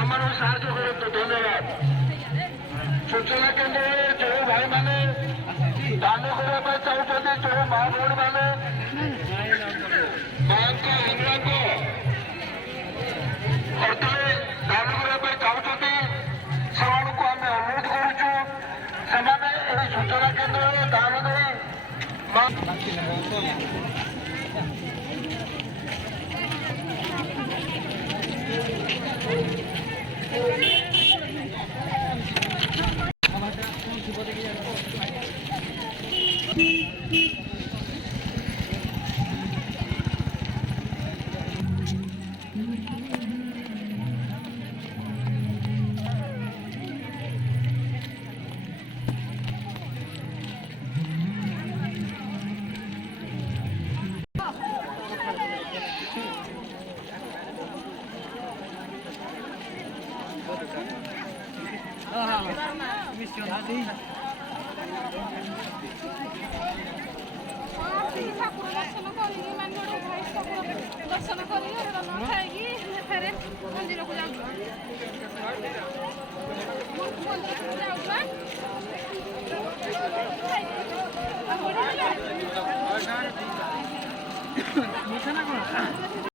আমার সাহায্য করতো। ধন্যবাদ। সূচনা কেন্দ্রে যে ভাই মানে দান କରିବା ପାଇଁ ଚାହୁଁଛନ୍ତି, ଯେଉଁ ମା ଭଉଣୀ ମାନେ ମାଙ୍କ ଅନୁରାଗ ଅର୍ଥରେ ଦାନ କରିବା ପାଇଁ ଚାହୁଁଛନ୍ତି, ସେମାନଙ୍କୁ ଆମେ ଅନୁରୋଧ କରୁଛୁ ସେମାନେ ଏହି ସୂଚନା କେନ୍ଦ୍ରରେ ଦାନ ଦେଇ ଠାକୁର ଦର୍ଶନ କରିକି ମାନେ ଦର୍ଶନ କରିକି ଖାଇକି ଫେରେ ମନ୍ଦିରକୁ ଯାଉଛୁ। ମନ୍ଦିରକୁ ଯାଉଛୁ।